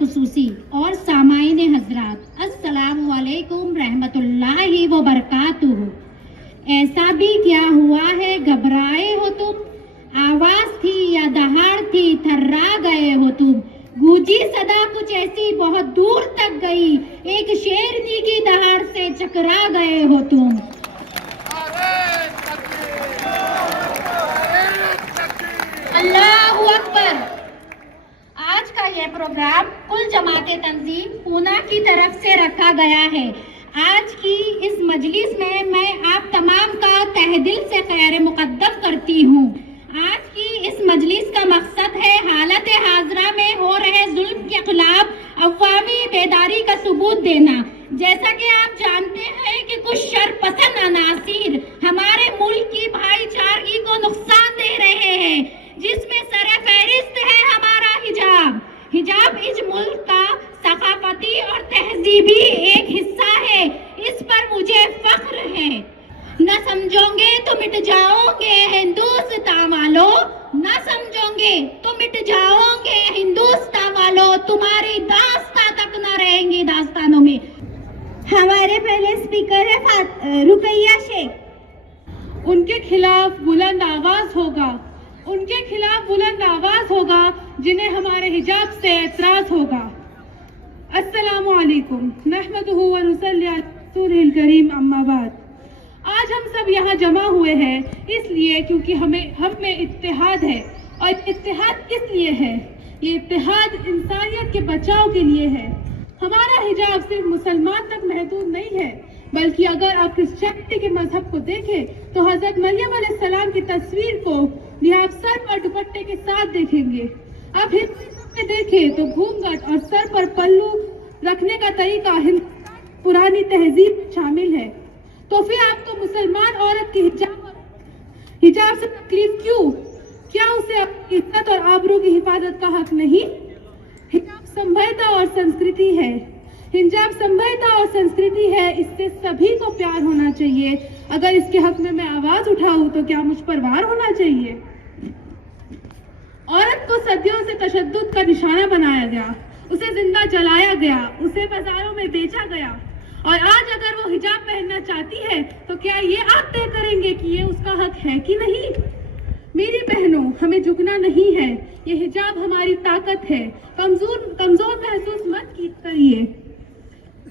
खुसूसी और सामाईन हजरात, अस्सलामु अलैकुम रहमतुल्लाहि व बरकातुहू। ऐसा भी क्या हुआ है घबराए हो तुम, आवाज थी या दहाड़ थी थर्रा गए हो तुम। गूंजी सदा कुछ ऐसी बहुत दूर तक गई, एक शेरनी की दहाड़ से चकरा गए हो तुम। अल्लाहु अकबर। आज का यह प्रोग्राम कुल जमाते तंजीम पूना की तरफ से रखा गया है। आज की इस मजलिस में मैं आप तमाम का तहे दिल से खैर मुकद्दम करती हूँ। आज की इस मजलिस का मकसद है हालत हाजरा में हो रहे जुल्म के खिलाफ अवामी बेदारी का सबूत देना। जैसा कि आप जानते हैं कि कुछ शरपसंद अनासिर हमारे मुल्क की भाईचारगी को नुकसान दे रहे हैं, जिसमें सरफहरिस्त है हमारा हिजाब। हिजाब इस मुल्क का सकाफती और तहजीबी एक हिस्सा है, इस पर मुझे फख्र है। न समझोगे तो मिट जाओगे हिंदुस्तान वालों, न समझोगे तो मिट जाओगे हिंदुस्तान वालों, तुम्हारी दास्तां तक न रहेंगी दास्तानों में। हमारे पहले स्पीकर है रुकैया शेख। उनके खिलाफ बुलंद आवाज होगा, उनके खिलाफ बुलंद आवाज होगा, जिन्हें हमारे हिजाब से एतराज होगा। अस्सलामु अलैकुम नहमदुहु व नुसल्ली अला रसूलिल करीम, अम्मा बाद। आज हम सब यहाँ जमा हुए हैं इसलिए क्योंकि हम में इत्तेहाद है। और इत्तेहाद किस लिए है? ये इत्तेहाद इंसानियत के बचाव के लिए है। हमारा हिजाब सिर्फ मुसलमान तक महदूद नहीं है, बल्कि अगर आप क्रिश्चियनिटी के मजहब को देखें तो हजरत मरियम अलैहिस्सलाम की तस्वीर को भी आप सर पर दुपट्टे के साथ देखेंगे। आप हिंदुइज्म में देखें तो घूंघट और सर पर पल्लू रखने का तरीका पुरानी तहजीब शामिल है। तो फिर आपको मुसलमान औरत की हिजाब से तकलीफ क्यों? क्या उसे अपनी इज्जत और आबरू की हिफाजत का हक नहीं? हिजाब सभ्यता और संस्कृति है, हिजाब सभ्यता और संस्कृति है, इससे सभी को प्यार होना चाहिए। अगर इसके हक में मैं आवाज उठाऊं तो क्या मुझ पर वार होना चाहिए? औरत को सदियों से तशद्दुद का निशाना बनाया गया, उसे जिंदा जलाया गया, उसे बाजारों में बेचा गया। और आज अगर वो हिजाब पहनना चाहती है तो क्या ये आप तय करेंगे कि ये उसका हक है कि नहीं? मेरी बहनों, हमें झुकना नहीं है, ये हिजाब हमारी ताकत है। कमजोर महसूस मत करिए।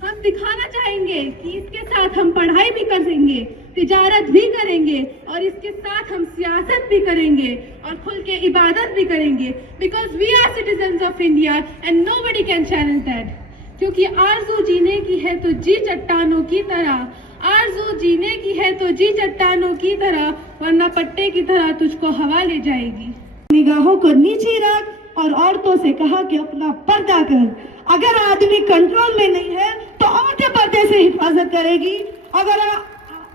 हम दिखाना चाहेंगे कि इसके साथ हम पढ़ाई भी करेंगे, तिजारत भी करेंगे और इसके साथ हम सियासत भी करेंगे और खुल के इबादत भी करेंगे। Because we are citizens of India and nobody can challenge that. क्योंकि आरज़ू जीने की है तो जी चट्टानों की तरह, आरज़ू जीने की है तो जी चट्टानों की तरह, वरना पट्टे की तरह तुझको हवा ले जाएगी। निगाहों को नीचे रख और औरतों से कहा कि अपना पर्दा कर। अगर आदमी कंट्रोल में नहीं है तो औरतें पर्दे से हिफाजत करेगी, अगर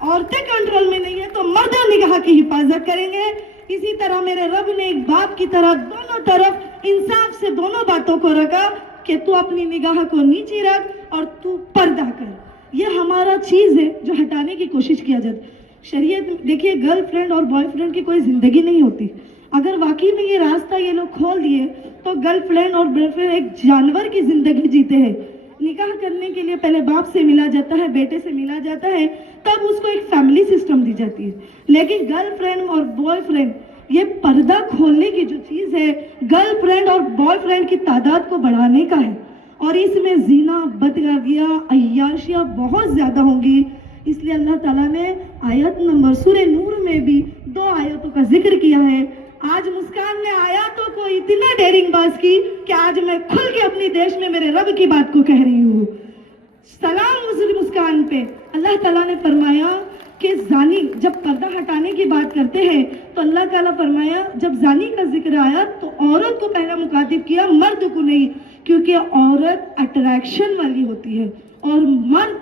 औरतें कंट्रोल में नहीं है तो मर्द निगाह की हिफाजत करेंगे। इसी तरह मेरे रब ने एक बाप की तरह दोनों तरफ इंसाफ से दोनों बातों को रखा कि तू अपनी निगाह को नीचे रख और तू पर्दा कर। यह हमारा चीज है जो हटाने की कोशिश किया जाता। शरीयत देखिए, गर्लफ्रेंड और बॉयफ्रेंड की कोई जिंदगी नहीं होती। अगर वाकई में ये रास्ता ये लोग खोल दिए तो गर्लफ्रेंड और बॉयफ्रेंड एक जानवर की जिंदगी जीते हैं। निकाह करने के लिए पहले बाप से मिला जाता है, बेटे से मिला जाता है, तब उसको एक फैमिली सिस्टम दी जाती है। लेकिन गर्लफ्रेंड और बॉयफ्रेंड, ये पर्दा खोलने की जो चीज है, गर्लफ्रेंड और बॉयफ्रेंड की तादाद को बढ़ाने का है। और इसमें जीना, बदगागियाँ, अय्याशियाँ बहुत ज्यादा होंगी। इसलिए अल्लाह ताला ने आयत नंबर सूरह नूर में भी 2 आयतों का जिक्र किया है। आज मुस्कान ने आयतों को इतना डेरिंग बाज की कि आज मैं खुल के अपनी देश में मेरे रब की बात को कह रही हूँ। सलाम उस मुस्कान पे। अल्लाह ताला ने फरमाया कि जानी, जब पर्दा हटाने की बात करते हैं तो अल्लाह ताला फरमाया जब जानी का जिक्र आया तो औरत को पहला मुखातिब किया, मर्द को नहीं, क्योंकि औरत अट्रैक्शन वाली होती है और मर्द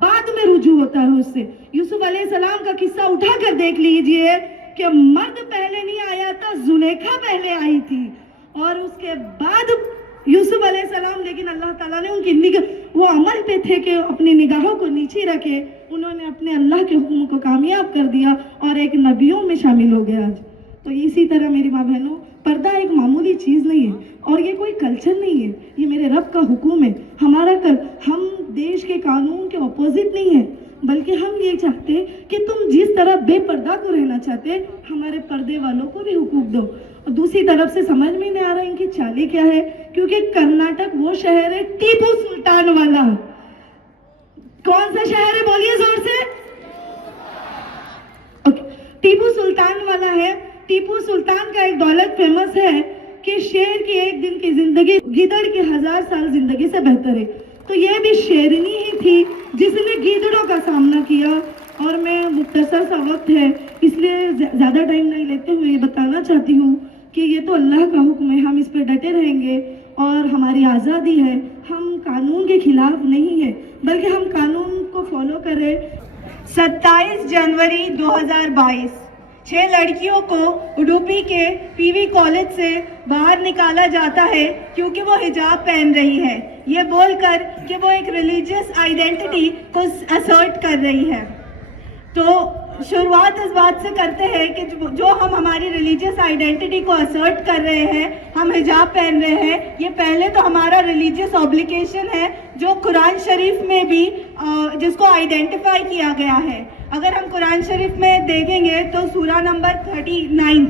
बाद में रुजू होता है उससे। यूसुफ अलैहिस्सलाम का किस्सा उठा कर देख लीजिए कि मर्द पहले नहीं आया था, जुलेखा पहले आई थी और उसके बाद यूसुफ अलैहिस्सलाम, लेकिन अल्लाह ताला ने उनकी वो अमल पे थे कि अपनी निगाहों को नीचे रखे, उन्होंने अपने अल्लाह के हुक्म को कामयाब कर दिया और एक नबियों में शामिल हो गया आज। तो इसी तरह मेरी माँ बहनों, पर्दा एक मामूली चीज़ नहीं है और ये कोई कल्चर नहीं है, ये मेरे रब का हुक्म है। हमारा हम देश के कानून के ऑपोजिट नहीं है, बल्कि हम ये चाहते कि तुम जिस तरह बेपर्दा को रहना चाहते, हमारे पर्दे वालों को भी हुकूक दो। और दूसरी तरफ से समझ में नहीं आ रहा इनकी चाली क्या है, क्योंकि कर्नाटक वो शहर है टीपू सुल्तान वाला। कौन सा शहर है, बोलिए जोर से। टीपू सुल्तान वाला है। टीपू सुल्तान का एक दौलत फेमस है कि शेर की एक दिन की जिंदगी गिदड़ की 1000 साल जिंदगी से बेहतर है। तो ये भी शेरनी ही थी जिसने गिदड़ों का सामना किया। और मैं मुख्तसर सा वक्त है इसलिए ज़्यादा टाइम नहीं लेते हुए ये बताना चाहती हूँ कि ये तो अल्लाह का हुक्म है, हम इस पर डटे रहेंगे और हमारी आज़ादी है। हम कानून के खिलाफ नहीं है, बल्कि हम कानून को फॉलो करें। 27 जनवरी 2022 6 लड़कियों को उडुपी के पीवी कॉलेज से बाहर निकाला जाता है क्योंकि वो हिजाब पहन रही है, ये बोलकर कि वो एक रिलीजियस आइडेंटिटी को असर्ट कर रही है। तो शुरुआत इस बात से करते हैं कि जो हम हमारी रिलीजियस आइडेंटिटी को असर्ट कर रहे हैं, हम हिजाब पहन रहे हैं, ये पहले तो हमारा रिलीजियस ऑब्लिगेशन है जो कुरान शरीफ में भी जिसको आइडेंटिफाई किया गया है। अगर हम कुरान शरीफ में देखेंगे तो सूरा नंबर 39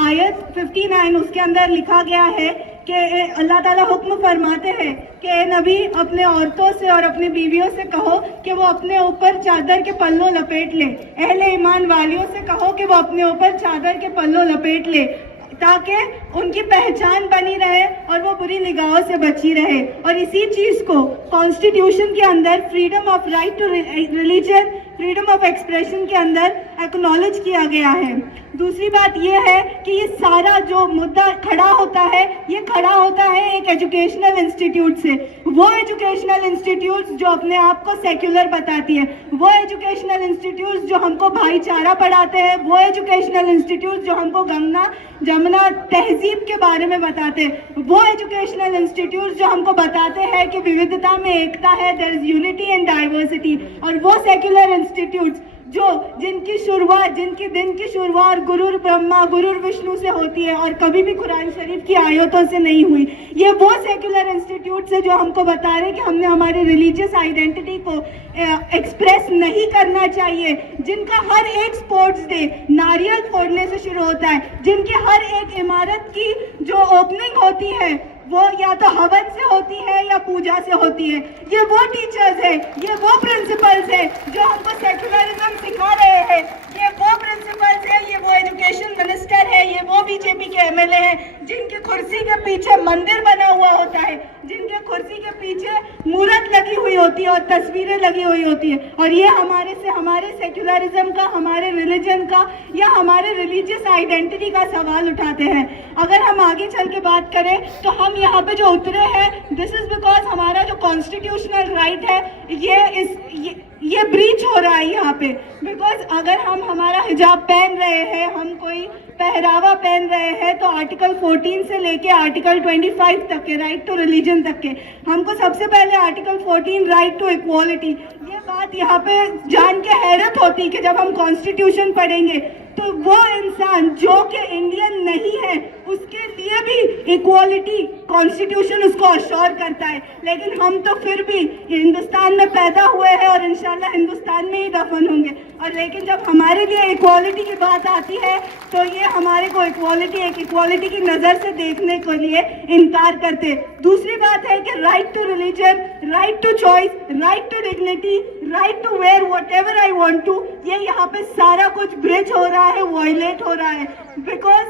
आयत 59 उसके अंदर लिखा गया है कि अल्लाह ताला हुक्म फरमाते हैं कि ए नबी अपने औरतों से और अपनी बीवियों से कहो कि वो अपने ऊपर चादर के पल्लों लपेट ले। अहले ईमान वालियों से कहो कि वो अपने ऊपर चादर के पल्लों लपेट ले ताकि उनकी पहचान बनी रहे और वो बुरी निगाहों से बची रहे। और इसी चीज़ को कॉन्स्टिट्यूशन के अंदर freedom of right to religion, freedom of expression के अंदर एक्नॉलेज किया गया है। दूसरी बात यह है कि ये सारा जो मुद्दा खड़ा होता है, ये खड़ा होता है एक एजुकेशनल इंस्टीट्यूट से। वो एजुकेशनल इंस्टीट्यूट जो अपने आप को सेक्युलर बताती है, वो एजुकेशनल इंस्टीट्यूट जो हमको भाईचारा पढ़ाते हैं, वो एजुकेशनल इंस्टीट्यूट जो हमको गंगा जमुना तहजीब के बारे में बताते हैं, वो एजुकेशनल इंस्टीट्यूट जो हमको बताते हैं कि विविधता में एकता है, there is unity and diversity. और वो सेक्युलर इंस्टीट्यूट्स जिनकी दिन की शुरुआत गुरुर ब्रह्मा गुरुर विष्णु से होती है और कभी भी कुरान शरीफ की आयतों से नहीं हुई, ये वो सेक्युलर इंस्टीट्यूट है जो हमको बता रहे हैं कि हमने हमारी रिलीजियस आइडेंटिटी को एक्सप्रेस नहीं करना चाहिए, जिनका हर एक स्पोर्ट्स डे नारियल फोड़ने से शुरू होता है, जिनकी हर एक इमारत की जो ओपनिंग होती है वो या तो हवन से होती है या पूजा से होती है। ये वो टीचर्स है, ये वो प्रिंसिपल्स है जो हमको सेक्युलरिज्म सिखा रहे हैं, ये वो प्रिंसिपल्स है, ये वो एजुकेशन मिनिस्टर है, ये वो बीजेपी के एमएलए हैं जिनकी कुर्सी के पीछे मंदिर बना हुआ होता है, जिनके कुर्सी के पीछे मूर्त लगी हुई होती है और तस्वीरें लगी हुई होती है। और ये हमारे सेक्युलरिज्म का, हमारे रिलीजन का या हमारे रिलीजियस आइडेंटिटी का सवाल उठाते हैं। अगर हम आगे चल के बात करें तो हम यहाँ पे जो उतरे हैं, दिस इज बिकॉज हमारा जो कॉन्स्टिट्यूशनल राइट है ये ब्रीच हो रहा है यहाँ पे। बिकॉज अगर हम हमारा हिजाब पहन रहे हैं, हम कोई पहरावा पहन रहे हैं, तो आर्टिकल 14 से लेके आर्टिकल 25 तक के राइट टू रिलीजन तक के, हमको सबसे पहले आर्टिकल 14 राइट टू इक्वालिटी, ये बात यहाँ पे जान के हैरत होती कि जब हम कॉन्स्टिट्यूशन पढ़ेंगे तो वो इंसान जो कि इंडियन नहीं है उसके लिए भी इक्वालिटी कॉन्स्टिट्यूशन उसको अश्योर करता है। लेकिन हम तो फिर भी हिंदुस्तान में पैदा हुए हैं और इंशाल्लाह हिंदुस्तान में ही दफन होंगे। और लेकिन जब हमारे लिए इक्वालिटी की बात आती है तो ये हमारे को इक्वालिटी की नज़र से देखने के लिए इनकार करते। दूसरी बात है कि right to religion, right to choice, right to dignity, right to wear whatever I want to, ये यहाँ पे सारा कुछ ब्रिज हो रहा है, वायलेट हो रहा है। बिकॉज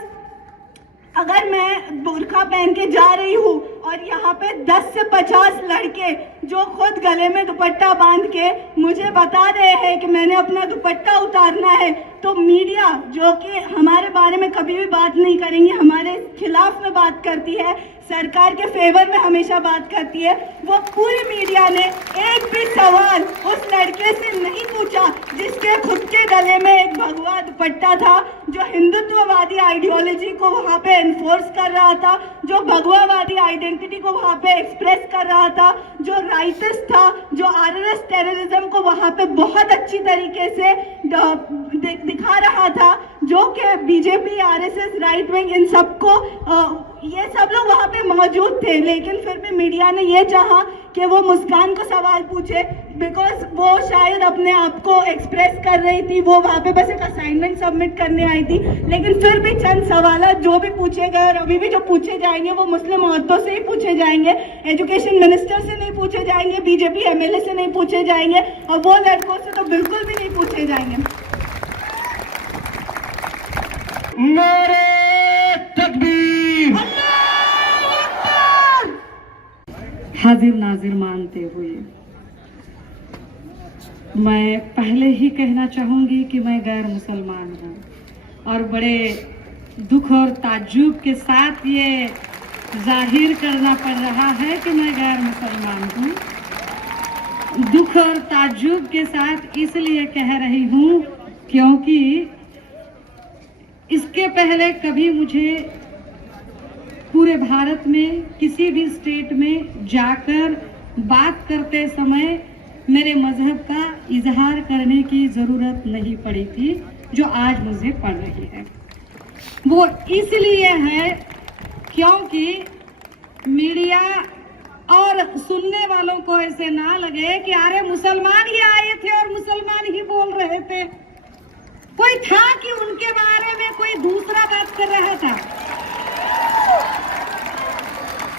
अगर मैं बुर्का पहन के जा रही हूँ और यहाँ पे 10 से 50 लड़के जो खुद गले में दुपट्टा बांध के मुझे बता रहे हैं कि मैंने अपना दुपट्टा उतारना है, तो मीडिया जो कि हमारे बारे में कभी भी बात नहीं करेंगी, हमारे खिलाफ में बात करती है, सरकार के फेवर में हमेशा बात करती है, वो पूरी मीडिया ने एक भी सवाल उस लड़के से नहीं पूछा जिसके खुद के गले में एक भगवा दुपट्टा था, जो हिंदुत्ववादी आइडियोलॉजी को वहाँ पे एनफोर्स कर रहा था, जो भगवावादी आइडेंटिटी को वहाँ पे एक्सप्रेस कर रहा था, जो राइटिस्ट था, जो आरएसएस टेररिज्म को वहाँ पे बहुत अच्छी तरीके से दिखा रहा था, जो कि बीजेपी, आरएसएस, राइट विंग, इन सबको ये सब लोग वहाँ पे मौजूद थे। लेकिन फिर भी मीडिया ने ये चाहा कि वो मुस्कान को सवाल पूछे, बिकॉज वो शायद अपने आप को एक्सप्रेस कर रही थी, वो वहाँ पे बस एक असाइनमेंट सबमिट करने आई थी। लेकिन फिर भी चंद सवाल जो भी पूछे गए और अभी भी जो पूछे जाएंगे वो मुस्लिम औरतों से ही पूछे जाएंगे, एजुकेशन मिनिस्टर से नहीं पूछे जाएंगे, बीजेपी एमएलए से नहीं पूछे जाएंगे, और वो लड़कों से तो बिल्कुल भी नहीं पूछे जाएंगे। नारे तकबीर। हाजिर नाजिर मानते हुए मैं पहले ही कहना चाहूँगी कि मैं गैर मुसलमान हूँ और बड़े दुख और ताज्जुब के साथ ये जाहिर करना पड़ रहा है कि मैं गैर मुसलमान हूँ। दुख और ताज्जुब के साथ इसलिए कह रही हूँ क्योंकि इसके पहले कभी मुझे पूरे भारत में किसी भी स्टेट में जाकर बात करते समय मेरे मजहब का इजहार करने की ज़रूरत नहीं पड़ी थी जो आज मुझे पड़ रही है। वो इसलिए है क्योंकि मीडिया और सुनने वालों को ऐसे ना लगे कि अरे मुसलमान ही आए थे और मुसलमान ही बोल रहे थे, कोई था कि उनके बारे में कोई दूसरा बात कर रहा था।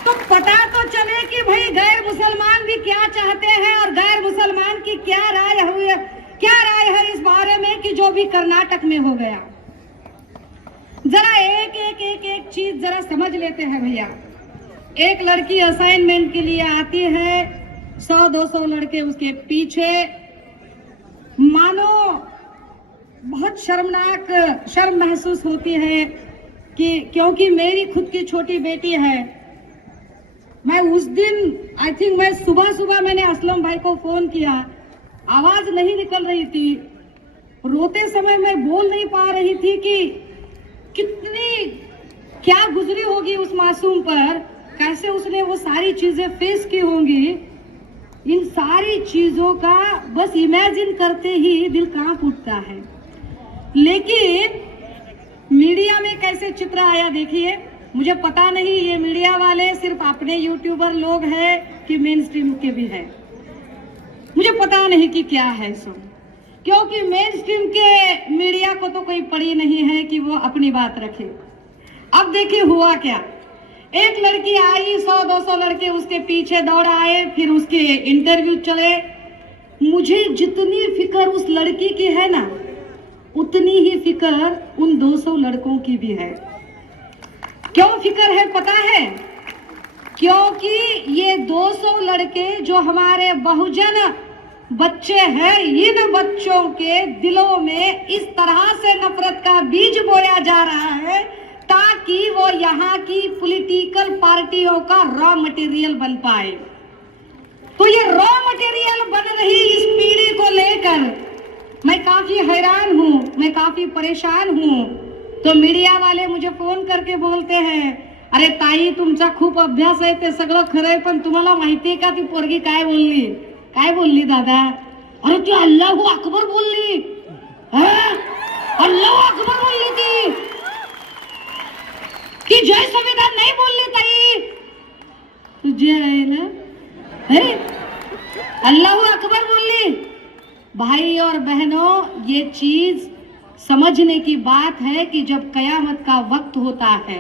तो पता तो चले कि भाई गैर मुसलमान भी क्या चाहते हैं और गैर मुसलमान की क्या राय है इस बारे में कि जो भी कर्नाटक में हो गया। जरा एक चीज जरा समझ लेते हैं भैया। एक लड़की असाइनमेंट के लिए आती है, 100-200 लड़के उसके पीछे, मानो बहुत शर्म महसूस होती है कि क्योंकि मेरी खुद की छोटी बेटी है। मैं उस दिन आई थिंक मैं सुबह मैंने असलम भाई को फोन किया, आवाज नहीं निकल रही थी, रोते समय मैं बोल नहीं पा रही थी कि कितनी क्या गुजरी होगी उस मासूम पर, कैसे उसने वो सारी चीजें फेस की होंगी। इन सारी चीजों का बस इमेजिन करते ही दिल कांप उठता है। लेकिन मीडिया में कैसे चित्र आया देखिए, मुझे पता नहीं ये मीडिया वाले सिर्फ अपने यूट्यूबर लोग हैं कि मेन स्ट्रीम के भी हैं, मुझे पता नहीं कि क्या है सब, क्योंकि मेन स्ट्रीम के मीडिया को तो कोई पड़ी नहीं है कि वो अपनी बात रखे। अब देखिए हुआ क्या, एक लड़की आई, 100-200 लड़के उसके पीछे दौड़ आए, फिर उसके इंटरव्यू चले। मुझे जितनी फिक्र उस लड़की की है ना, उतनी ही फिक्र उन 200 लड़कों की भी है। क्यों फिक्र है पता है? क्योंकि ये 200 लड़के जो हमारे बहुजन बच्चे हैं, इन बच्चों के दिलों में इस तरह से नफरत का बीज बोया जा रहा है ताकि वो यहाँ की पॉलिटिकल पार्टियों का रॉ मटेरियल बन पाए। तो ये रॉ मटेरियल बन रही इस पीढ़ी को लेकर मैं काफी हैरान हूँ, मैं काफी परेशान हूँ। तो मीडिया वाले मुझे फोन करके बोलते हैं, अरे ताई तुमचा खूप अभ्यास आहे, ते सगळं खरंय, पण तुम्हाला माहितीये का ती पोरगी काय बोलली? काय बोलली दादा? अरे ती अल्लाहू अकबर बोलली, अल्लाहू अकबर बोलली ती जय संविधान नाही बोलली ताई, तुझे आहे ना, अरे अल्लाहू अकबर बोलली। भाई और बहनों, ये चीज समझने की बात है कि जब कयामत का वक्त होता है,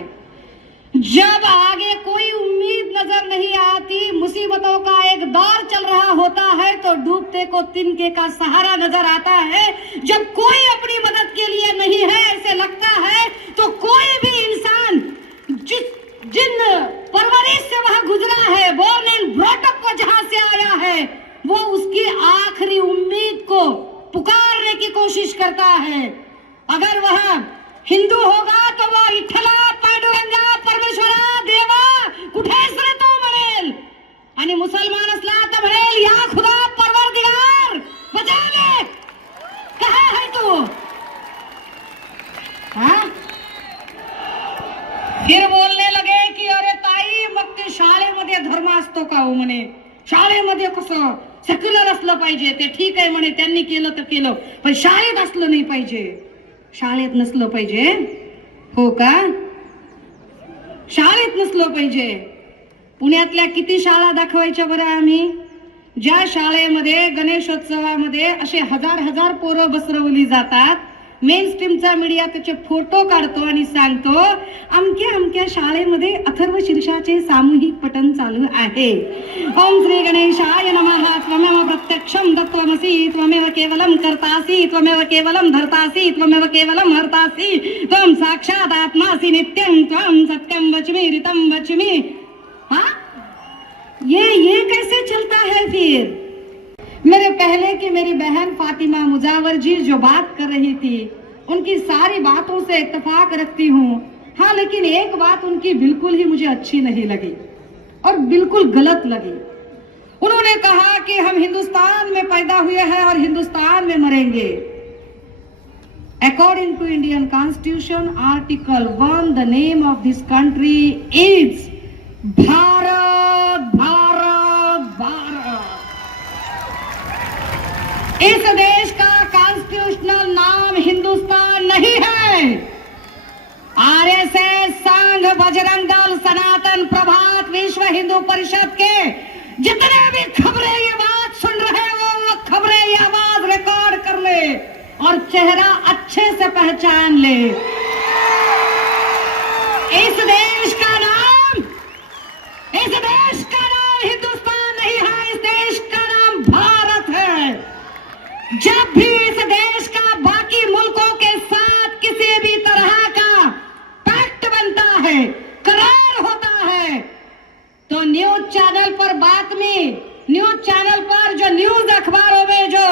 जब आगे कोई उम्मीद नजर नहीं आती, मुसीबतों का एक दौर चल रहा होता है, तो डूबते को तिनके का सहारा नजर आता है। जब कोई अपनी मदद के लिए नहीं है ऐसे लगता है, तो कोई भी इंसान परवरिश से वह गुजरा है, बोर्न एंड ब्रॉट अप वो जहां से आया है, वो उसकी आखिरी उम्मीद को पुकारने की कोशिश करता है। अगर वह हिंदू होगा तो वह विठ्ठला, पांडुरंगा, परमेश्वरा, देवा कुठेच रे तू म्हणेल, आणि मुसलमान असला तर म्हणेल या खुदा परवरदिगार बचा ले, कहा है तू? हाँ? फिर बोलने लगे की अरे ताई मग ते शाळेमध्ये धर्म असतो का हो म्हणे, शाळेमध्ये कसं सेक्युलर असलं पाहिजे, ते ठीक आहे म्हणे, त्यांनी केलं तर केलं, पण शाळेत असलं नाही पाहिजे, शाळेत नसलं पाहिजे, हो का? शाळेत नसलं पाहिजे. पुण्यातल्या किती शाळा दाखवायच्या बरं आम्ही, ज्या शाळेमध्ये गणेशोत्सवामध्ये असे हजार हजार पोरं बसवली जातात, मेन स्ट्रीमचा मीडिया त्याचे फोटो काढतो आणि सांगतो अमक्या अमक्या शाळेमध्ये अथर्व शीर्षाचे सामूहिक पठण चालू आहे. ओम श्री गणेशाय नमः. त्वमेव प्रत्यक्षं तत्त्वमसि, त्वमेव केवलं कर्तासि, त्वमेव केवलं धर्तासि, त्वमेव केवलं हर्तासि, त्वं साक्षात् आत्मासि नित्यं, त्वं सत्यं वच्मि ऋतं वच्मि. हाँ, ये कैसे चलता है? फिर मेरे पहले की मेरी बहन फातिमा मुजावर जी जो बात कर रही थी, उनकी सारी बातों से इत्तेफाक रखती हूँ. हाँ, लेकिन एक बात उनकी बिल्कुल ही मुझे अच्छी नहीं लगी और बिल्कुल गलत लगी. उन्होंने कहा कि हम हिंदुस्तान में पैदा हुए हैं और हिंदुस्तान में मरेंगे. According to Indian constitution article 1, the name of this country is Bharat. Bharat Bharat. इस देश का कॉन्स्टिट्यूशनल नाम हिंदुस्तान नहीं है. आरएसएस, संघ, बजरंग दल, सनातन, प्रभात, विश्व हिंदू परिषद के जितने भी खबरें ये बात सुन रहे हो, वो खबरें ये आवाज रिकॉर्ड कर ले और चेहरा अच्छे से पहचान ले. इस देश का नाम हिंदुस्तान नहीं है, इस देश का नाम भारत है. जब भी इस देश का बाकी मुल्कों के साथ किसी भी तरह का पैक्ट बनता है, करार होता है, तो न्यूज चैनल पर बातमी, न्यूज चैनल पर जो न्यूज अखबारों में जो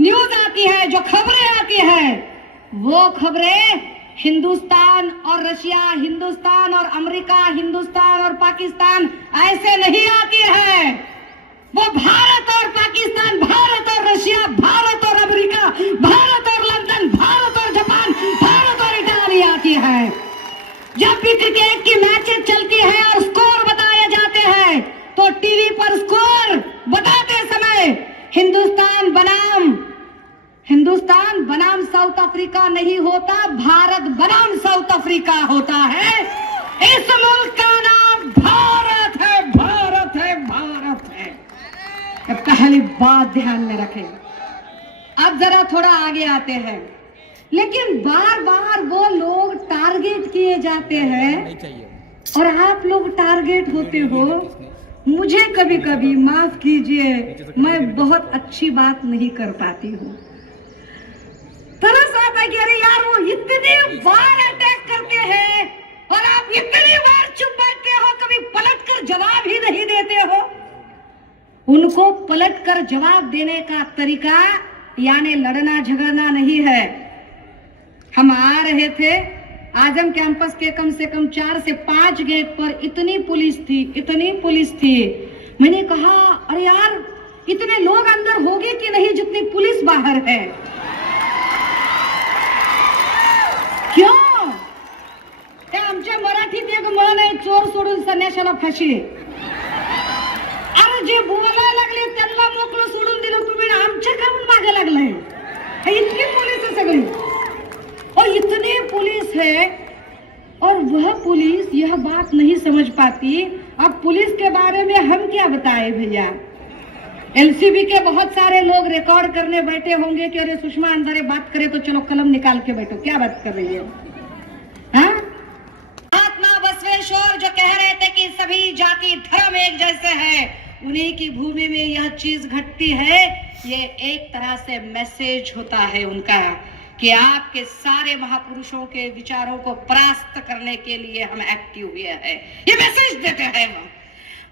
न्यूज आती है, जो खबरें आती है, वो खबरें हिंदुस्तान और रशिया, हिंदुस्तान और अमेरिका, हिंदुस्तान और पाकिस्तान ऐसे नहीं आती है. वो भारत और पाकिस्तान, भारत और रशिया, भारत और अमेरिका, भारत और लंदन, भारत और जापान, भारत और इटाली आती है. जब भी क्रिकेट की मैचेस चलती है और स्कोर बताए जाते हैं, तो टीवी पर स्कोर बताते समय हिंदुस्तान बनाम साउथ अफ्रीका नहीं होता, भारत बनाम साउथ अफ्रीका होता है. इस मुल्क का नाम भारत है, भारत है, भारत है. पहली बात ध्यान में रखें. अब जरा थोड़ा आगे आते हैं. लेकिन बार बार वो लोग टारगेट किए जाते हैं और आप लोग टारगेट होते हो. मुझे कभी कभी माफ कीजिए, मैं बहुत अच्छी बात नहीं कर पाती हूँ. तरस आता है कि अरे यार वो इतनी बार अटैक करते हैं और आप इतनी बार चुप बैठते हो, कभी पलटकर जवाब ही नहीं देते हो. उनको पलटकर जवाब देने का तरीका यानी लड़ना झगड़ना नहीं है. हम आ रहे थे आजम कैंपस के कम से कम 4 से 5 गेट पर इतनी पुलिस थी. मैंने कहा अरे यार इतने लोग अंदर होंगे कि नहीं जितनी पुलिस बाहर है. क्यों? ते आमच्या मराठीत एक म्हण आहे, चोर सोडून संन्याशाला फाशी. अरे जे बोलायला लागले त्यांना मोकळं सोडून दिलं, तुम्ही आमच्या कामून मागे लागलाय. इतनी पुलिस है सगळी और इतने पुलिस है और वह पुलिस यह बात नहीं समझ पाती. अब पुलिस के बारे में हम क्या बताएं भैया. एलसीबी के बहुत सारे लोग रिकॉर्ड करने बैठे होंगे कि अरे सुषमा अंदर बात करे तो चलो कलम निकाल के बैठो, क्या बात कर रही है. हाँ, महात्मा बसवेश्वर जो कह रहे थे कि सभी जाति धर्म एक जैसे है, उन्हीं की भूमि में यह चीज घटती है. ये एक तरह से मैसेज होता है उनका कि आपके सारे महापुरुषों के विचारों को परास्त करने के लिए हम एक्टिव हुए हैं। ये मैसेज देते हैं हम।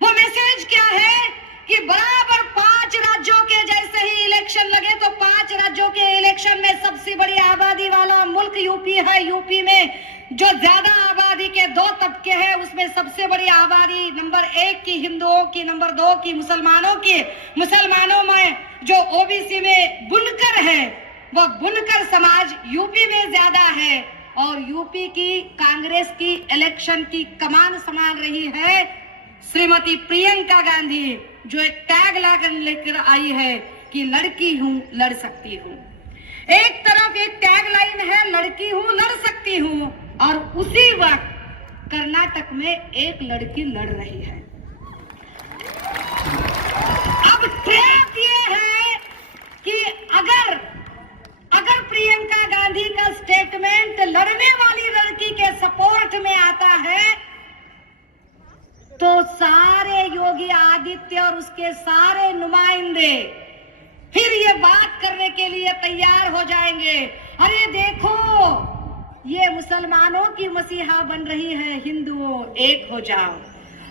वो मैसेज क्या है कि बराबर 5 राज्यों के जैसे ही इलेक्शन लगे तो 5 राज्यों के इलेक्शन में सबसे बड़ी आबादी वाला मुल्क यूपी है। यूपी में जो ज्यादा आबादी के 2 तबके हैं, उसमें सबसे बड़ी आबादी नंबर 1 की हिंदुओं की, नंबर 2 की मुसलमानों की। मुसलमानों में जो ओबीसी में बुनकर है, वह बुनकर समाज यूपी में ज्यादा है। और यूपी की कांग्रेस की इलेक्शन की कमान संभाल रही है श्रीमती प्रियंका गांधी, जो एक टैग लेकर आई है कि लड़की हूं, लड़ सकती हूं। एक तरफ एक टैग लाइन है, लड़की हूं, लड़ सकती हूं, और उसी वक्त कर्नाटक में एक लड़की लड़ रही है। अब ट्रैप ये है कि अगर प्रियंका गांधी का स्टेटमेंट लड़ने वाली लड़की के सपोर्ट में आता है तो सारे योगी आदित्य और उसके सारे नुमाइंदे फिर ये बात करने के लिए तैयार हो जाएंगे, अरे देखो ये मुसलमानों की मसीहा बन रही है, हिंदुओं एक हो जाओ।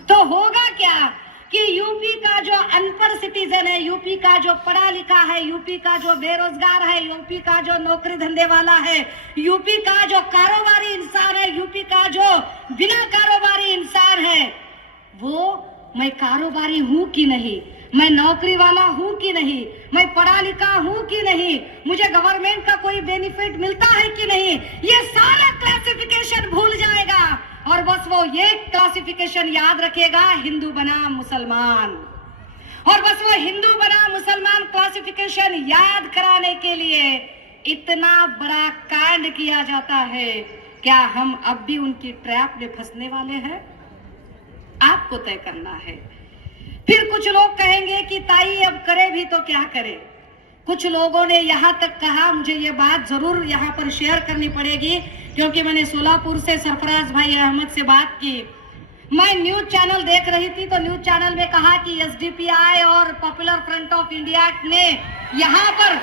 तो होगा क्या कि यूपी का जो अनपढ़ सिटीजन है, यूपी का जो पढ़ा लिखा है, यूपी का जो बेरोजगार है, यूपी का जो नौकरी धंधे वाला है, यूपी का जो कारोबारी इंसान है, यूपी का जो बिना कारोबारी इंसान है, वो मैं कारोबारी हूं कि नहीं, मैं नौकरी वाला हूं कि नहीं, मैं पढ़ा लिखा हूं कि नहीं, मुझे गवर्नमेंट का कोई बेनिफिट मिलता है कि नहीं, ये सारा क्लासिफिकेशन भूल जाएगा और बस वो ये क्लासिफिकेशन याद रखेगा, हिंदू बनाम मुसलमान। और बस वो हिंदू बनाम मुसलमान क्लासिफिकेशन याद कराने के लिए इतना बड़ा कांड किया जाता है। क्या हम अब भी उनकी ट्रैप में फंसने वाले हैं? आपको तय करना है। फिर कुछ लोग कहेंगे कि ताई अब करे भी तो क्या करे। कुछ लोगों ने यहाँ तक कहा, मुझे ये बात जरूर यहाँ पर शेयर करनी पड़ेगी क्योंकि मैंने सोलापुर से सरफराज भाई अहमद से बात की। मैं न्यूज चैनल देख रही थी तो न्यूज चैनल में कहा कि एसडीपीआई और पॉपुलर फ्रंट ऑफ इंडिया ने यहाँ पर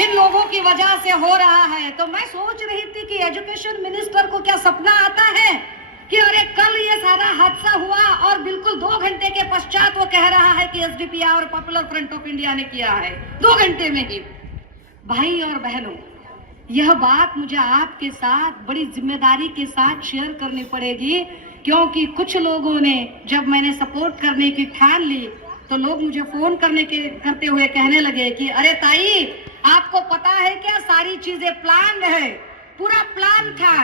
इन लोगों की वजह से हो रहा है। तो मैं सोच रही थी कि एजुकेशन मिनिस्टर को क्या सपना आता है कि अरे कल ये सारा हादसा हुआ और बिल्कुल 2 घंटे के पश्चात वो कह रहा है कि एसडीपीआई और पॉपुलर फ्रंट ऑफ इंडिया ने किया है, 2 घंटे में ही। भाई और बहनों, यह बात मुझे आपके साथ बड़ी जिम्मेदारी के साथ शेयर करनी पड़ेगी क्योंकि कुछ लोगों ने जब मैंने सपोर्ट करने की ठान ली तो लोग मुझे फोन करते हुए कहने लगे कि अरे ताई आपको पता है क्या, सारी चीजें प्लान है, पूरा प्लान था।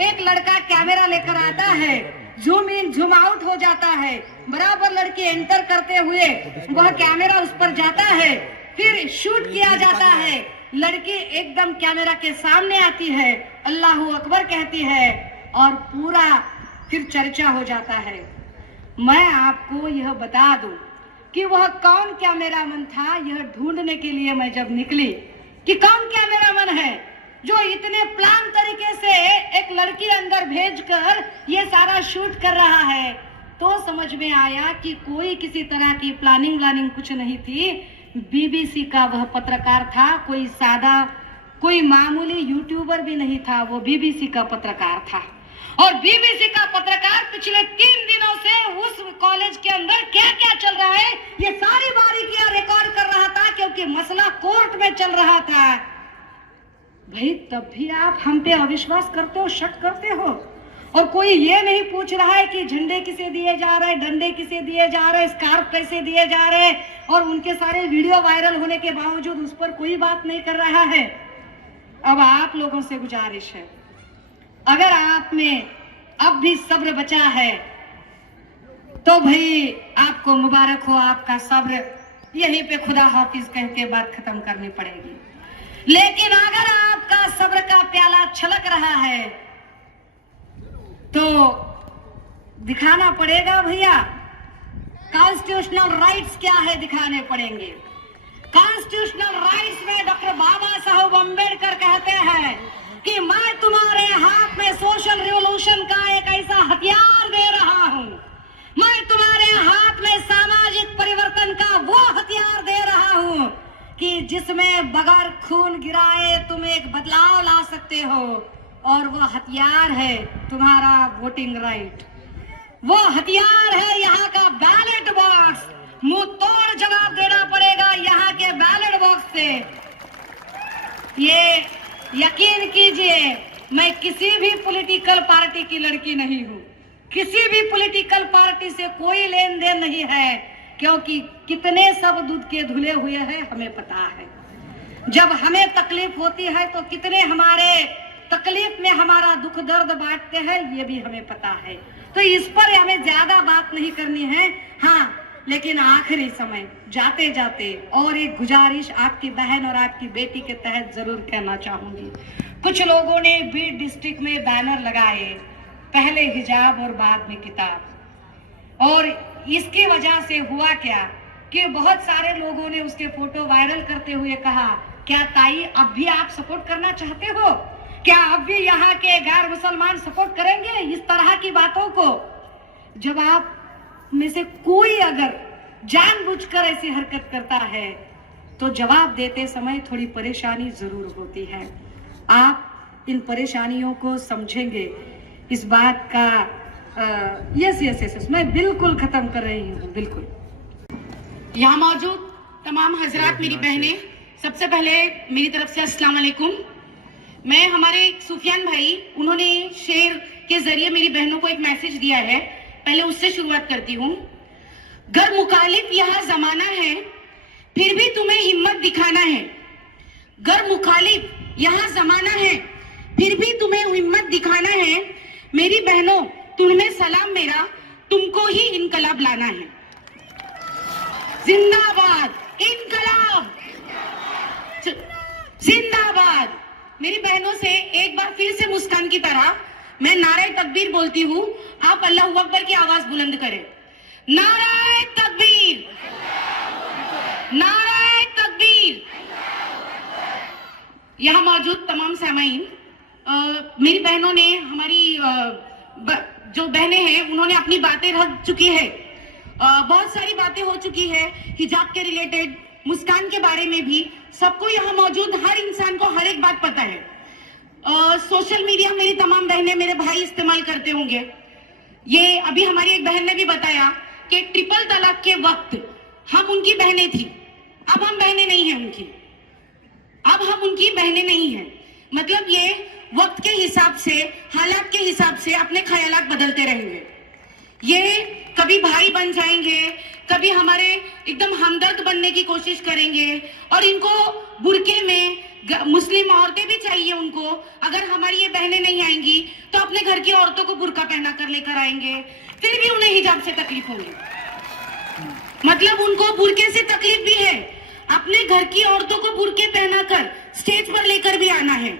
एक लड़का कैमरा लेकर आता है, जूम इन जूम आउट हो जाता है, बराबर लड़की एंटर करते हुए वह कैमरा उस पर जाता है, फिर शूट किया जाता है, लड़की एकदम कैमरा के सामने आती है, अल्लाह अकबर कहती है और पूरा फिर चर्चा हो जाता है। मैं आपको यह बता दूं कि वह कौन कैमरामैन था, यह ढूंढने के लिए मैं जब निकली कि कौन कैमरामैन है जो इतने प्लान तरीके से एक लड़की अंदर भेजकर ये सारा शूट कर रहा है, तो समझ में आया कि कोई किसी तरह की प्लानिंग कुछ नहीं थी। बीबीसी का वह पत्रकार था, कोई सादा कोई मामूली यूट्यूबर भी नहीं था, वो बीबीसी का पत्रकार था। और बीबीसी का पत्रकार पिछले 3 दिनों से उस कॉलेज के अंदर क्या क्या चल रहा है ये सारी बारीकियां रिकॉर्ड कर रहा था क्योंकि मसला कोर्ट में चल रहा था। भाई तब भी आप हम पे अविश्वास करते हो, शक करते हो, और कोई ये नहीं पूछ रहा है कि झंडे किसे दिए जा रहे, डंडे किसे दिए जा रहे, स्कार्फ कैसे दिए जा रहे, और उनके सारे वीडियो वायरल होने के बावजूद उस पर कोई बात नहीं कर रहा है। अब आप लोगों से गुजारिश है, अगर आप में अब भी सब्र बचा है तो भाई आपको मुबारक हो, आपका सब्र यहीं पे खुदा हाफिज कह के बात खत्म करनी पड़ेगी। लेकिन अगर आपका सब्र का प्याला छलक रहा है तो दिखाना पड़ेगा भैया। कॉन्स्टिट्यूशनल राइट्स क्या है दिखाने पड़ेंगे। कॉन्स्टिट्यूशनल राइट्स में डॉक्टर बाबा साहब अम्बेडकर कहते हैं कि मैं तुम्हारे हाथ में सोशल रिवॉल्यूशन का एक ऐसा हथियार दे रहा हूं, मैं तुम्हारे हाथ में सामाजिक परिवर्तन का वो हथियार दे रहा हूं कि जिसमें बगैर खून गिराए तुम एक बदलाव ला सकते हो, और वो हथियार है तुम्हारा वोटिंग राइट। वो हथियार है यहाँ का बैलेट बॉक्स। मुंह तोड़ जवाब देना पड़ेगा यहाँ के बैलेट बॉक्स से। ये यकीन कीजिए, मैं किसी भी पॉलिटिकल पार्टी की लड़की नहीं हूँ, किसी भी पॉलिटिकल पार्टी से कोई लेन देन नहीं है, क्योंकि कितने सब दूध के धुले हुए हैं हमें पता है। जब हमें तकलीफ होती है तो कितने हमारे तकलीफ में हमारा दुख दर्द बांटते हैं, ये भी हमें पता है। तो इस पर हमें ज्यादा बात नहीं करनी है। हाँ, लेकिन आखिरी समय जाते जाते और एक गुजारिश आपकी बहन और आपकी बेटी के तहत जरूर कहना चाहूंगी। कुछ लोगों ने बीड डिस्ट्रिक्ट में बैनर लगाए, पहले हिजाब और बाद में किताब, और इसकी वजह से हुआ क्या कि बहुत सारे लोगों ने उसके फोटो वायरल करते हुए कहा, क्या ताई अब भी आप सपोर्ट करना चाहते हो? क्या अब भी यहाँ के गैर मुसलमान सपोर्ट करेंगे इस तरह की बातों को? जब आप में से कोई अगर जानबूझकर ऐसी हरकत करता है तो जवाब देते समय थोड़ी परेशानी जरूर होती है। आप इन परेशानियों को समझेंगे, इस बात का यस मैं बिल्कुल खत्म कर रही हूँ। बिल्कुल। यहाँ मौजूद तमाम हजरात, मेरी बहनें, सबसे पहले मेरी तरफ से अस्सलाम वालेकुम। मैं हमारे सुफियान भाई, उन्होंने शेर के जरिए मेरी बहनों को एक मैसेज दिया है, पहले उससे शुरुआत करती हूँ। गर मुखालिफ यहाँ जमाना है, फिर भी तुम्हें हिम्मत दिखाना है। गर मुखालिफ यहाँ जमाना है, फिर भी तुम्हें हिम्मत दिखाना है। मेरी बहनों, तुम्हें सलाम मेरा, तुमको ही इनकलाब लाना है। जिंदाबाद इनकलाब, जिंदाबाद। मेरी बहनों से एक बार फिर से मुस्कान की तरह मैं नारे तकबीर बोलती हूँ, आप अल्लाहू अकबर की आवाज बुलंद करें। नारे तकबीर, नारे तकबीर। यहाँ मौजूद तमाम सामाईन, मेरी बहनों ने, हमारी जो बहनें हैं, उन्होंने अपनी बातें रख चुकी है। बहुत सारी बातें हो चुकी है हिजाब के रिलेटेड, मुस्कान के बारे में भी। सबको यहाँ मौजूद हर इंसान को हर एक बात पता है। सोशल मीडिया मेरी तमाम बहनें, मेरे भाई इस्तेमाल करते होंगे। ये अभी हमारी एक बहन ने भी बताया कि ट्रिपल तलाक के वक्त हम उनकी बहनें थी, अब हम बहनें नहीं हैं उनकी, अब हम उनकी बहनें नहीं हैं। मतलब ये वक्त के हिसाब से, हालात के हिसाब से अपने ख्यालात बदलते रहेंगे। ये कभी भाई बन जाएंगे, कभी हमारे एकदम हमदर्द बनने की कोशिश करेंगे, और इनको बुरके में मुस्लिम औरतें भी चाहिए उनको। अगर हमारी ये बहनें नहीं आएंगी तो अपने घर की औरतों को बुरका पहना कर लेकर आएंगे, फिर भी उन्हें हिजाब से तकलीफ होगी। मतलब उनको बुरके से तकलीफ भी है, अपने घर की औरतों को बुरके पहनाकर स्टेज पर लेकर भी आना है।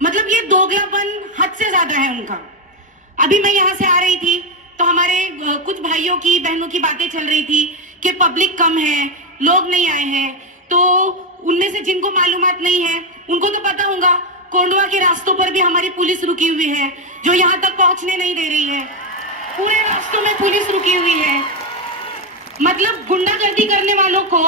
मतलब ये दोगलापन हद से ज्यादा है उनका। अभी मैं यहाँ से आ रही थी तो हमारे कुछ भाइयों की, बहनों की बातें चल रही थी कि पब्लिक कम है, लोग नहीं आए हैं। तो उनमें से जिनको मालूमात नहीं है उनको तो पता होगा, कोंडवा के रास्तों पर भी हमारी पुलिस रुकी हुई है, जो यहाँ तक पहुंचने नहीं दे रही है। पूरे रास्तों में पुलिस रुकी हुई है। मतलब गुंडागर्दी करने वालों को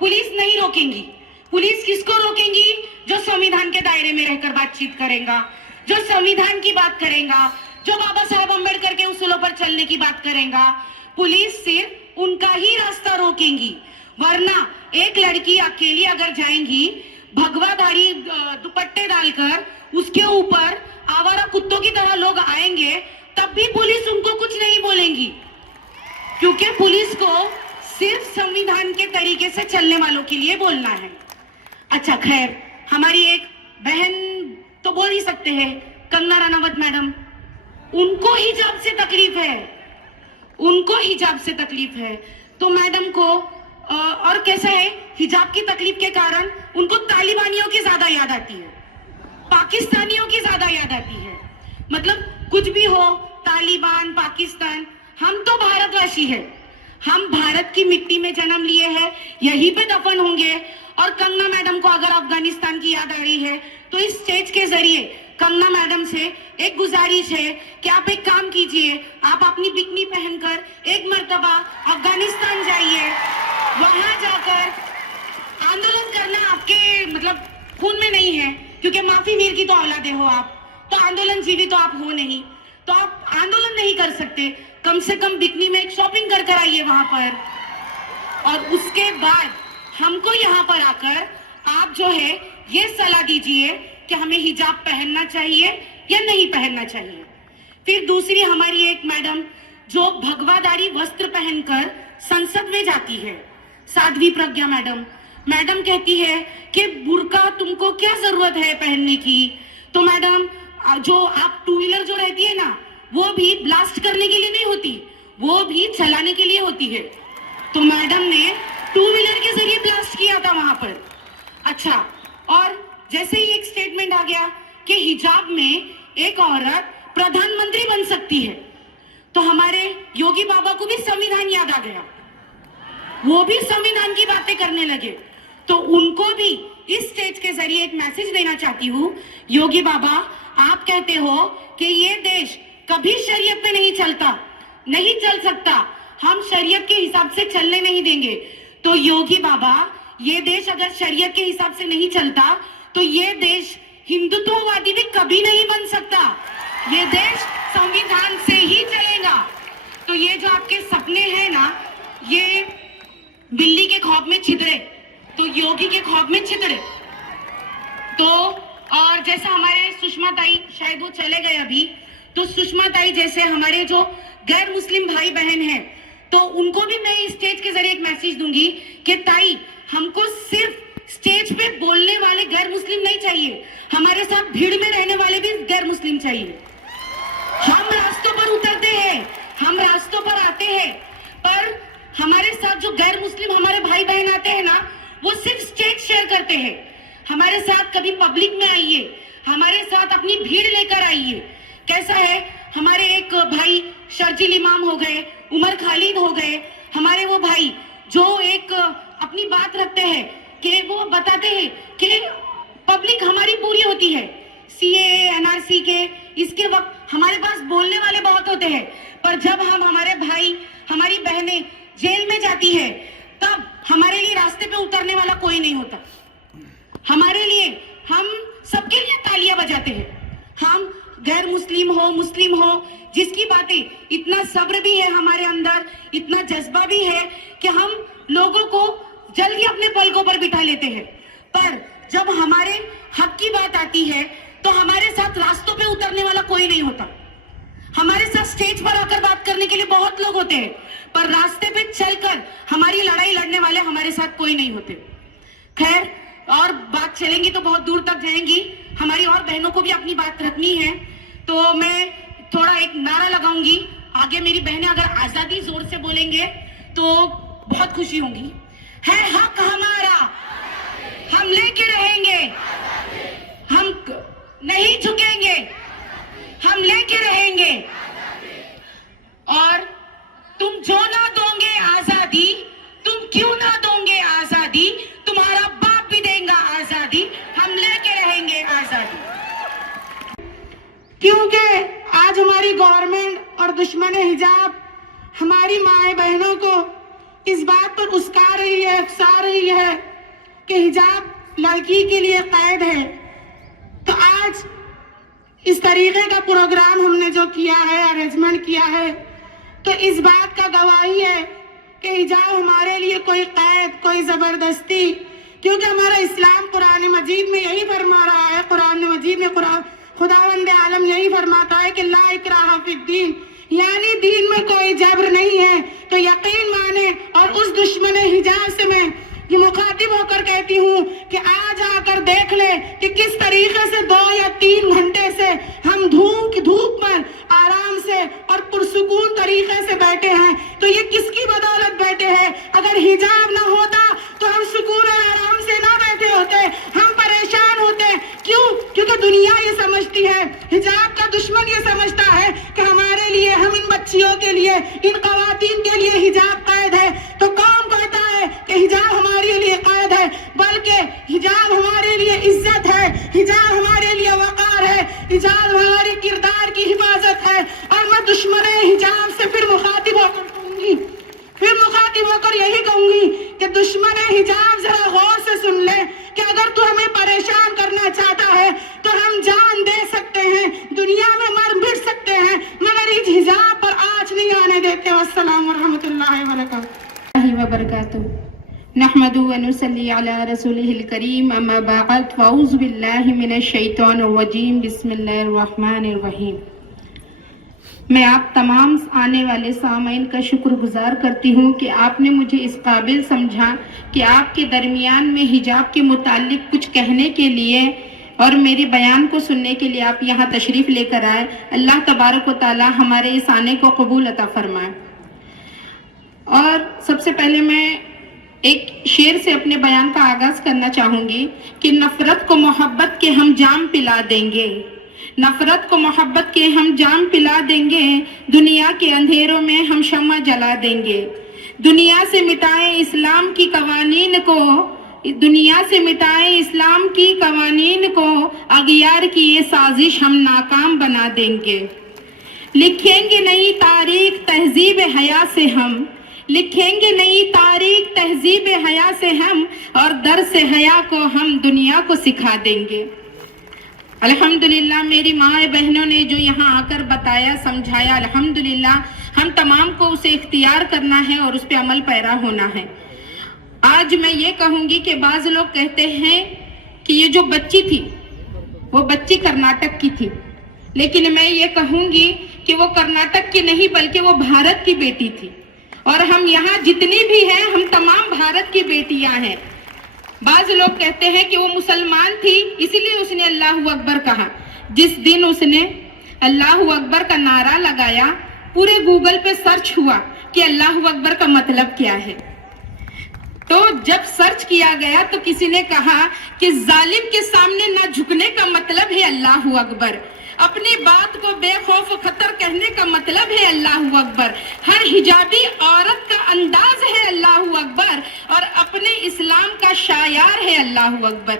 पुलिस नहीं रोकेंगी। पुलिस किसको रोकेंगी? जो संविधान के दायरे में रहकर बातचीत करेगा, जो संविधान की बात करेगा, जो बाबा साहब अम्बेडकर के उसूलों पर चलने की बात करेगा। पुलिस सिर्फ उनका ही रास्ता रोकेंगी, वरना एक लड़की अकेली अगर जाएंगी, भगवाधारी दुपट्टे डालकर, उसके ऊपर आवारा कुत्तों की तरह लोग आएंगे, तब भी पुलिस उनको कुछ नहीं बोलेंगी, क्योंकि पुलिस को सिर्फ संविधान के तरीके से चलने वालों के लिए बोलना है। अच्छा खैर, हमारी एक बहन तो बोल ही सकते हैं, कंगना रनावत मैडम, उनको हिजाब से तकलीफ है, उनको हिजाब से तकलीफ है। तो मैडम को और कैसा है, हिजाब की तकलीफ के कारण उनको तालिबानियों की ज्यादा याद आती है, पाकिस्तानियों की ज्यादा याद आती है। मतलब कुछ भी हो, तालिबान, पाकिस्तान, हम तो भारतवासी है, हम भारत की मिट्टी में जन्म लिए हैं, यहीं पे दफन होंगे। और कंगना मैडम को अगर अफगानिस्तान की याद आ रही है तो इस स्टेज के जरिए कंगना मैडम से एक गुजारिश है कि आप एक काम कीजिए, आप अपनी बिकनी पहनकर एक मर्तबा अफगानिस्तान जाइए, वहां जाकर आंदोलन करना खून में नहीं है, क्योंकि माफी वीर की तो औलादे हो आप, तो आंदोलन जीवी तो आप हो नहीं, तो आप आंदोलन नहीं कर सकते। कम से कम बिकनी में एक शॉपिंग कर कर आइए वहां पर, और उसके बाद हमको यहाँ पर आकर आप जो है ये सलाह दीजिए कि हमें हिजाब पहनना चाहिए या नहीं पहनना चाहिए। फिर दूसरी हमारी एक मैडम जो भगवादारी वस्त्र पहनकर संसद में जाती है, साध्वी प्रज्ञा मैडम, मैडम कहती है कि बुर्का तुमको क्या जरूरत है पहनने की। तो मैडम, जो आप टू व्हीलर जो रहती है ना, वो भी ब्लास्ट करने के लिए नहीं होती, वो भी चलाने के लिए होती है। तो मैडम ने टू व्हीलर के जरिए ब्लास्ट किया था वहां पर। अच्छा, और जैसे ही एक स्टेटमेंट आ गया कि हिजाब में एक औरत प्रधानमंत्री बन सकती है, तो हमारे योगी बाबा को भी संविधान याद आ गया, वो भी संविधान की बातें करने लगे। तो उनको भी इस स्टेज के जरिए एक मैसेज देना चाहती हूँ, योगी बाबा आप कहते हो कि ये देश कभी शरीयत में नहीं चलता, नहीं चल सकता, हम शरीयत के हिसाब से चलने नहीं देंगे। तो योगी बाबा, ये देश अगर शरीयत के हिसाब से नहीं चलता तो ये देश हिंदुत्ववादी भी कभी नहीं बन सकता, ये देश संविधान से ही चलेगा। तो ये जो आपके सपने हैं ना, ये बिल्ली के ख्वाब में छितरे, तो योगी के ख्वाब में छितरे। तो और जैसा हमारे सुषमा ताई, शायद वो चले गए अभी, तो सुषमा ताई जैसे हमारे जो गैर मुस्लिम भाई बहन हैं, तो उनको भी मैं इस स्टेज के जरिए एक मैसेज दूंगी कि ताई, हमको सिर्फ स्टेज पे बोलने वाले गैर मुस्लिम नहीं चाहिए, हमारे साथ भीड़ में रहने वाले भी गैर मुस्लिम चाहिए। हम रास्तों पर उतरते हैं, हम रास्तों पर आते हैं, पर हमारे साथ जो गैर मुस्लिम हमारे भाई बहन आते हैं ना, वो सिर्फ स्टेज शेयर करते हैं। हमारे साथ कभी पब्लिक में आइए, हमारे साथ अपनी भीड़ लेकर आइए। कैसा है, हमारे एक भाई शर्जिल इमाम हो गए, उमर खालिद हो गए, हमारे वो भाई जो एक अपनी बात रखते हैं कि वो बताते हैं कि पब्लिक हमारी पूरी होती है, सीए एनआरसी के इसके वक्त हमारे पास बोलने वाले बहुत होते हैं, पर जब हम हमारे भाई हमारी बहनें जेल में जाती है, तब हमारे लिए रास्ते पे उतरने वाला कोई नहीं होता। हमारे लिए, हम सबके लिए तालियां बजाते हैं। हम गैर मुस्लिम हो, मुस्लिम हो, जिसकी बातें, इतना सब्र भी है हमारे अंदर, इतना जज्बा भी है कि हम लोगों को जल्दी अपने पलकों पर बिठा लेते हैं। पर जब हमारे हक की बात आती है तो हमारे साथ रास्तों पे उतरने वाला कोई नहीं होता। हमारे साथ स्टेज पर आकर बात करने के लिए बहुत लोग होते हैं, पर रास्ते पे चलकर हमारी लड़ाई लड़ने वाले हमारे साथ कोई नहीं होते। खैर, और बात चलेंगी तो बहुत दूर तक जाएंगी, हमारी और बहनों को भी अपनी बात रखनी है, तो मैं थोड़ा एक नारा लगाऊंगी। आगे मेरी बहनें अगर आजादी जोर से बोलेंगे तो बहुत खुशी होंगी। है हक हमारा, हम लेके रहेंगे, हम नहीं झुकेंगे, हम लेके रहेंगे। और तुम जो ना दोगे आजादी, तुम क्यों ना दोगे आजादी, तुम्हारा बाप भी देगा आजादी, हम लेके रहेंगे आजादी। क्योंकि आज हमारी गवर्नमेंट और दुश्मन हिजाब हमारी माए बहनों को इस बात पर उस्का रही है, उकसा रही है कि हिजाब लड़की के लिए कैद है। तो आज इस तरीके का प्रोग्राम हमने जो किया है, अरेंजमेंट किया है, तो इस बात का गवाही है कि हिजाब हमारे लिए कोई कैद, कोई जबरदस्ती, क्योंकि हमारा इस्लाम कुरान मजीद में यही फरमा रहा है, कुरान मजीद में खुदावंद आलम यही फरमाता है कि ला इकराहा फिद्दीन, यानी दीन में कोई जबर नहीं है। तो यकीन माने, और उस दुश्मन हिजाब से मैं ये मुखातिब होकर कहती हूँ कि आज आकर देख ले कि किस तरीके से 2 या 3 घंटे से हम धूप में आराम से और पुरसुकून तरीके से बैठे हैं। तो ये किसकी बदौलत बैठे हैं? अगर हिजाब ना होता तो हम सुकून और आराम से ना बैठे होते, हम परेशान होते। क्यों? क्योंकि दुनिया ये समझती है, हिजाब का दुश्मन ये समझता है कि हमारे लिए, हम इन बच्चियों के लिए, इन खवातीन के लिए हिजाब कैद है। तो कौन कहता है कि हिजाब हमारे लिए कैद है? बल्कि हिजाब हमारे लिए इज्जत है, हिजाब हमारे लिए वकार है, हिजाब हमारे किरदार की हिफाजत है। और मैं दुश्मन हिजाब से फिर मुखातिब होकर कहूंगी, फिर मुखातिब होकर यही कहूंगी कि दुश्मन हिजाब जरा गौर से सुन ले कि अगर तू हमें परेशान वबरकातुहू। नहमदुहु व नुसल्ली अला रसूलिहिल करीम, अम्मा बअद, फअऊज़ु बिल्लाहि मिनश शैतानिर रजीम, बिस्मिल्लाहिर रहमानिर रहीम। मैं आप तमाम आने वाले सामीन का शुक्रगुजार करती हूँ कि आपने मुझे इस काबिल समझा कि आपके दरमियान में हिजाब के मुतालिक कुछ कहने के लिए और मेरे बयान को सुनने के लिए आप यहाँ तशरीफ़ लेकर आए। अल्लाह तबारक व तआला हमारे इस आने को कबूल अता फरमाए। और सबसे पहले मैं एक शेर से अपने बयान का आगाज करना चाहूँगी कि नफ़रत को मोहब्बत के हम जाम पिला देंगे, नफरत को मोहब्बत के हम जाम पिला देंगे, दुनिया के अंधेरों में हम शम्मा जला देंगे। दुनिया से मिटाएं इस्लाम की कवानीन को, दुनिया से मिटाएं इस्लाम की कवानीन को, अगियार की ये साजिश हम नाकाम बना देंगे। लिखेंगे नई तारीख तहजीब हया से हम, लिखेंगे नई तारीख तहजीब हया से हम, और दर से हया को हम दुनिया को सिखा देंगे। अल्हम्दुलिल्लाह मेरी माँ बहनों ने जो यहाँ आकर बताया समझाया, अल्हम्दुलिल्लाह हम तमाम को उसे इख्तियार करना है और उस पर अमल पैरा होना है। आज मैं ये कहूँगी कि बाज़ लोग कहते हैं कि ये जो बच्ची थी वो बच्ची कर्नाटक की थी, लेकिन मैं ये कहूँगी कि वो कर्नाटक की नहीं बल्कि वो भारत की बेटी थी। और हम यहाँ जितनी भी हैं हम तमाम भारत की बेटियाँ हैं। बाज लोग कहते हैं कि वो मुसलमान थी इसीलिए उसने अल्लाहु अकबर कहा। जिस दिन उसने अल्लाहु अकबर का नारा लगाया, पूरे गूगल पे सर्च हुआ कि अल्लाहु अकबर का मतलब क्या है। तो जब सर्च किया गया तो किसी ने कहा कि जालिम के सामने ना झुकने का मतलब है अल्लाहु अकबर, अपनी बात को बेखौफ खतर कहने का मतलब है अल्लाहु अकबर, हर हिजाबी औरत का अंदाज है अल्लाहु अकबर, और अपने इस्लाम का शायार है अल्लाहु अकबर।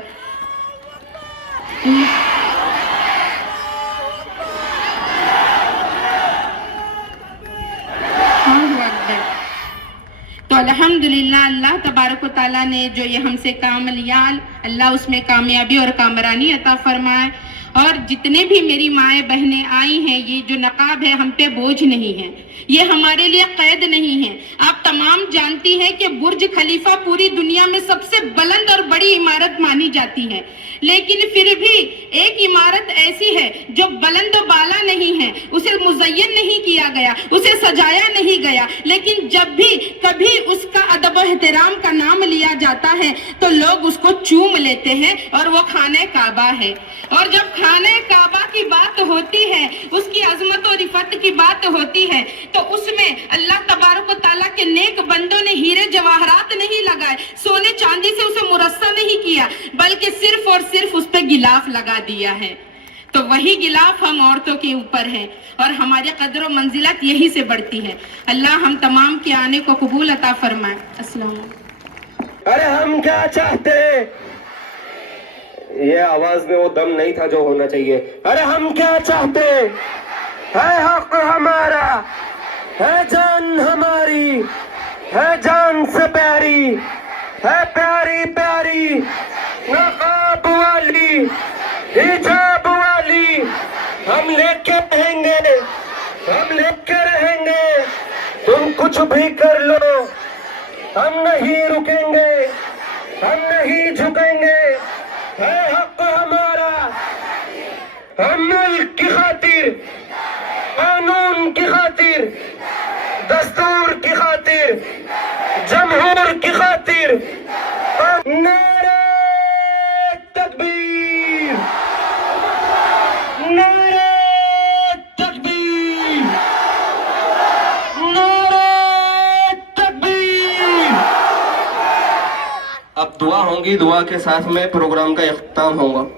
तो अल्हम्दुलिल्लाह अल्लाह तबारक व तआला ने जो ये हमसे काम लिया, अल्लाह उसमें कामयाबी और कामरानी अता फरमाए। और जितने भी मेरी माएँ बहनें आई हैं, ये जो नकाब है हम पे बोझ नहीं है, ये हमारे लिए कैद नहीं है। आप तमाम जानती हैं कि बुर्ज खलीफा पूरी दुनिया में सबसे बुलंद और बड़ी इमारत मानी जाती है, लेकिन फिर भी एक इमारत ऐसी है जो बुलंद और बाला नहीं है, उसे मुज़य्यन नहीं किया गया, उसे सजाया नहीं गया, लेकिन जब भी कभी उसका अदब व एहतराम का नाम लिया जाता है तो लोग उसको चूम लेते हैं, और वो खाने काबा है। और जब खाने काबा की बात होती है, उसकी अजमत और रिफत की बात होती है, तो उसमें अल्लाह तबारक व तआला के नेक बंदों ने हीरे जवाहरात नहीं लगाए, सोने चांदी से उसे मुरस्सा नहीं किया, बल्कि सिर्फ और सिर्फ उस पर गिलाफ लगा दिया है। तो वही गिलाफ हम औरतों के ऊपर है और हमारे कदर व मंजिलत यही से बढ़ती है। अल्लाह हम तमाम के आने को कबूल अता फरमाए। अस्सलाम। अरे हम क्या चाहते, ये आवाज में वो दम नहीं था जो होना चाहिए। अरे हम क्या चाहते, है हक हमारा, है जान हमारी, है जान से प्यारी, है प्यारी प्यारी नकाब वाली, हिजाब वाली, हम लेके रहेंगे, हम लेके रहेंगे, तुम कुछ भी कर लो, हम नहीं रुकेंगे, हम नहीं झुकेंगे। है हक हमारा, हम मुल्क की खातिर, कानून की खातिर, दस्तूर की खातिर, जमहूर की खातिर, नारे तकबीर, नारे तकबीर, नारे तकबीर। अब दुआ होगी, दुआ के साथ में प्रोग्राम का इख्तिताम होगा।